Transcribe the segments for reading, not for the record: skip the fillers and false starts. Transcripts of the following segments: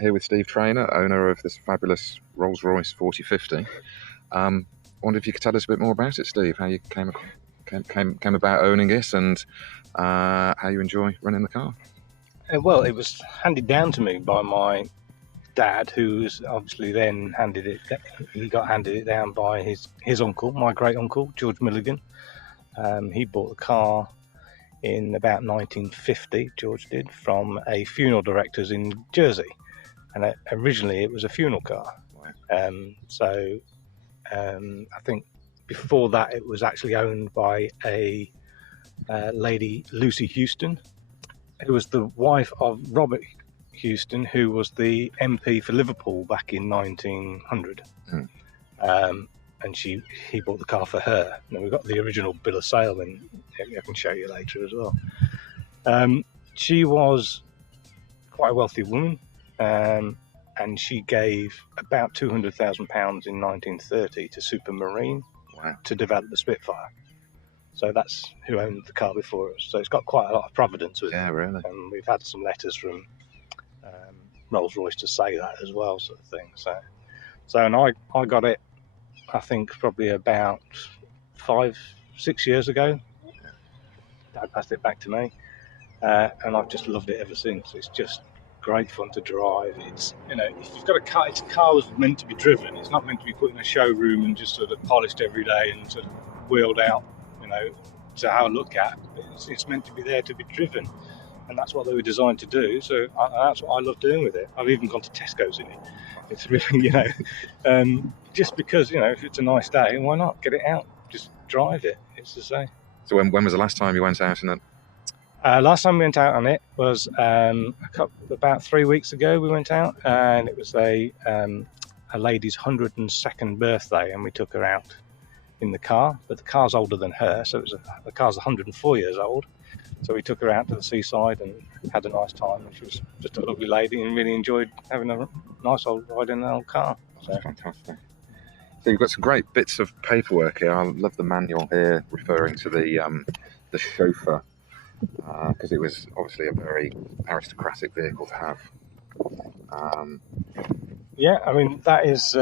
here with Steve Trainer, owner of this fabulous Rolls-Royce 4050. I wonder if you could tell us a bit more about it, Steve, how you came about owning it, and how you enjoy running the car. Well, it was handed down to me by my dad, who was obviously then he got handed it down by his uncle, my great uncle, George Milligan. He bought the car in about 1950, George did, from a funeral director's in Jersey. And originally it was a funeral car. So I think before that it was actually owned by a lady, Lucy Houston, who was the wife of Robert Houston, who was the MP for Liverpool back in 1900. And he bought the car for her. And we've got the original bill of sale, and I can show you later as well. She was quite a wealthy woman, and she gave about £200,000 in 1930 to Supermarine to develop the Spitfire. So that's who owned the car before us. So it's got quite a lot of providence with it. Yeah, really. And we've had some letters from Rolls-Royce to say that as well, sort of thing. So and I got it, I think, probably about 5-6 years ago. Dad passed it back to me, and I've just loved it ever since. It's just great fun to drive. It's, if you've got a car, it's a car was meant to be driven. It's not meant to be put in a showroom and just sort of polished every day and sort of wheeled out, to have a look at. It's meant to be there to be driven, and that's what they were designed to do. So that's what I love doing with it. I've even gone to Tesco's in it. It's really, just because, if it's a nice day, why not get it out? Just drive it. It's the same. So when was the last time you went out in it? Last time we went out on it was about 3 weeks ago. We went out, and it was a lady's 102nd birthday, and we took her out in the car. But the car's older than her, so the car's 104 years old. So we took her out to the seaside and had a nice time. She was just a lovely lady and really enjoyed having a nice old ride in an old car. So. That's fantastic. So you've got some great bits of paperwork here. I love the manual here referring to the chauffeur, because it was obviously a very aristocratic vehicle to have. Yeah, I mean, that is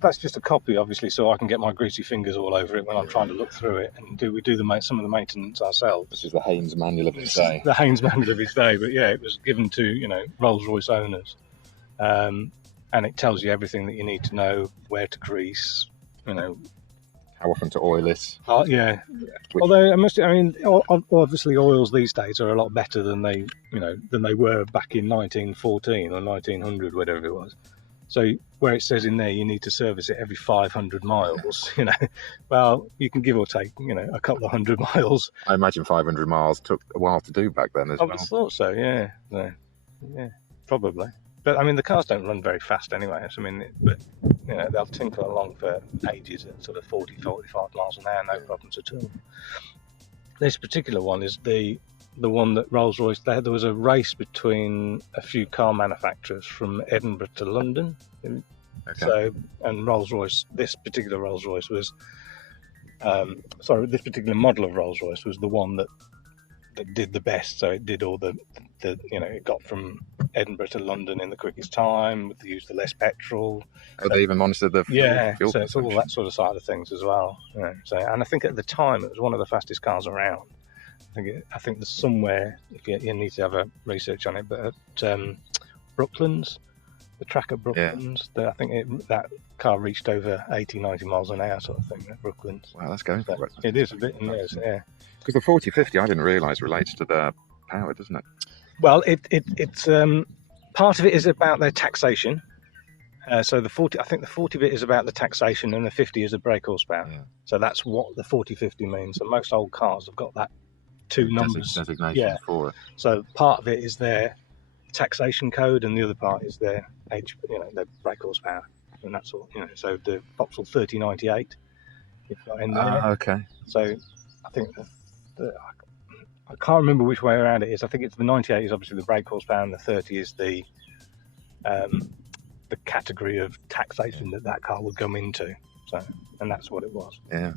that's just a copy, obviously, so I can get my greasy fingers all over it when I'm trying to look through it, and we do some of the maintenance ourselves. This is the Haynes manual of his day. The Haynes manual of his day, but yeah, it was given to Rolls-Royce owners, and it tells you everything that you need to know: where to grease, how often to oil it. Yeah. Although obviously oils these days are a lot better than they were back in 1914 or 1900, whatever it was. So where it says in there you need to service it every 500 miles, well, you can give or take, a couple of 100 miles. I imagine 500 miles took a while to do back then as well. I thought so, yeah. So, yeah, probably. But I mean, the cars don't run very fast anyway. So, I mean, they'll tinkle along for ages at sort of 40, 45 miles an hour, no problems at all. This particular one is the one that Rolls-Royce, there was a race between a few car manufacturers from Edinburgh to London. Okay. So, and Rolls-Royce, this particular Rolls-Royce was, this particular model of Rolls-Royce was the one that did the best. So it did all it got from Edinburgh to London in the quickest time, used the less petrol. Oh, they even monitored the fuel so it's all that sort of side of things as well. So, and I think at the time it was one of the fastest cars around. I think there's somewhere, if you need to have a research on it, but at Brooklands, the track at Brooklands, I think that car reached over 80, 90 miles an hour sort of thing at Brooklands. Wow, that's going for it. It is a bit, yeah. Because the 4050, I didn't realise, relates to the power, doesn't it? Well, it's part of it is about their taxation. So the 40 bit is about the taxation, and the 50 is the brake horsepower. Yeah. So that's what the 4050 means. So most old cars have got that two numbers designation for it. So part of it is their taxation code, and the other part is their their brake horsepower, and that's all. So the Vauxhall 3098, you've got in there. Okay. So I think I can't remember which way around it is. I think it's the 98 is obviously the brake horsepower, and the 30 is the category of taxation that car would come into. So, and that's what it was. Yeah.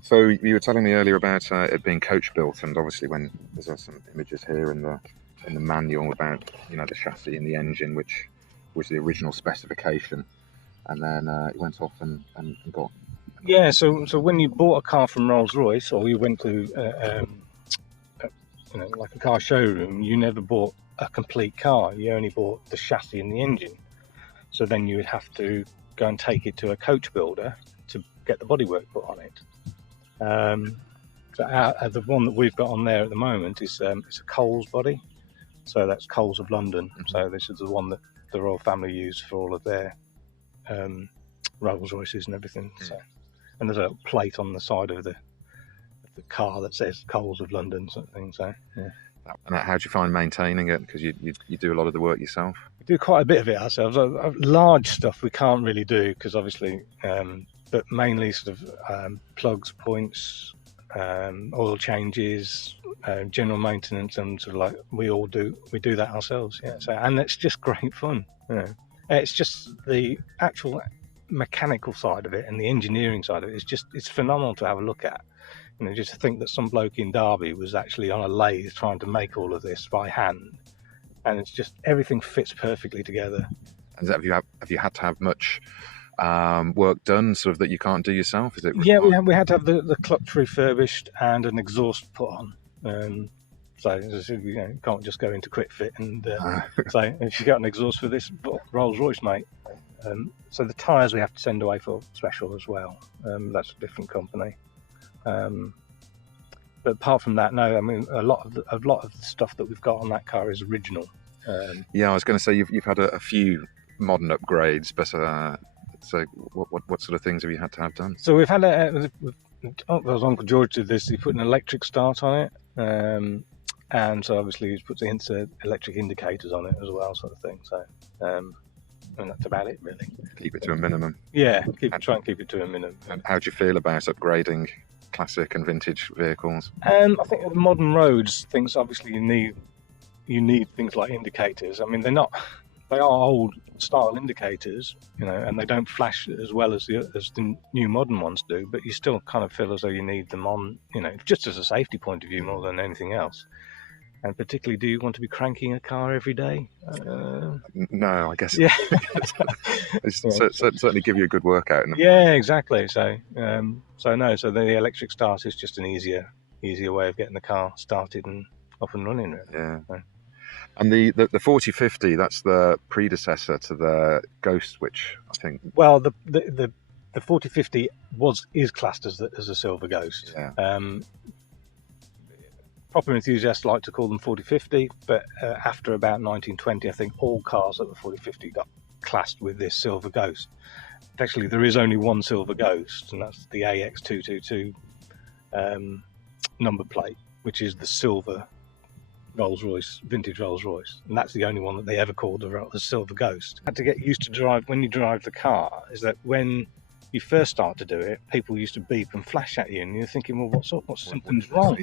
So you were telling me earlier about it being coach built, and obviously when there's some images here in the in the manual about, you know, the chassis and the engine, which was the original specification, and then it went off and got. Yeah, so when you bought a car from Rolls-Royce, or you went to you know, like a car showroom, you never bought a complete car. You only bought the chassis and the engine. So then you would have to go and take it to a coach builder to get the bodywork put on it. So the one that we've got on there at the moment is it's a Coles body. So that's Coles of London. So this is the one that the royal family used for all of their Rolls Royces and everything. So, and there's a plate on the side of the car that says Coles of London, sort of thing. So yeah. And how do you find maintaining it? Because you do a lot of the work yourself. We do quite a bit of it ourselves. Large stuff we can't really do because obviously, but mainly sort of plugs, points, oil changes, general maintenance, and sort of like we do that ourselves. Yeah. So, and it's just great fun. You know, it's just the actual mechanical side of it and the engineering side of it. It's phenomenal to have a look at. You know, just to think that some bloke in Derby was actually on a lathe trying to make all of this by hand, and it's just everything fits perfectly together. And have you had to have much work done, sort of that you can't do yourself? Is it? Yeah, we had to have the clutch refurbished and an exhaust put on. So you know, you can't just go into Quick Fit and say if you got an exhaust for this Rolls Royce, mate. So the tyres we have to send away for special as well. That's a different company. But apart from that, no. I mean, a lot of the stuff that we've got on that car is original. Yeah, I was going to say you've had a few modern upgrades, but so what sort of things have you had to have done? So we've had Uncle George did this. He put an electric start on it, and so obviously he's put the electric indicators on it as well, sort of thing. So. And that's about it, really. Keep it to a minimum. Yeah, try and keep it to a minimum. And how do you feel about upgrading classic and vintage vehicles? I think the modern roads, things obviously you need things like indicators. I mean, they are old style indicators, you know, and they don't flash as well as the new modern ones do. But you still kind of feel as though you need them on, you know, just as a safety point of view more than anything else. And particularly, do you want to be cranking a car every day? No, I guess. Yeah. Certainly give you a good workout. Yeah, exactly. So the electric start is just an easier way of getting the car started and up and running. Really. Yeah. So. And the 4050, that's the predecessor to the Ghost, which I think. Well, the 4050 is classed as a silver Ghost. Yeah. Proper enthusiasts like to call them 4050, but after about 1920, I think all cars at the 4050 got classed with this silver Ghost. Actually, there is only one silver Ghost, and that's the AX222 number plate, which is the silver Rolls-Royce, vintage Rolls-Royce, and that's the only one that they ever called the silver Ghost. Had to get used to when you drive the car, is that when you first start to do it, people used to beep and flash at you, and you're thinking, well, what's something's wrong?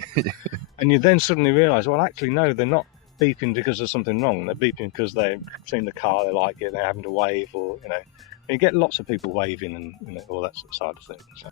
And you then suddenly realise, well, actually, no, they're not beeping because there's something wrong. They're beeping because they've seen the car, they like it, they're having to wave, or, you know, and you get lots of people waving and, you know, all that sort of side of things. So.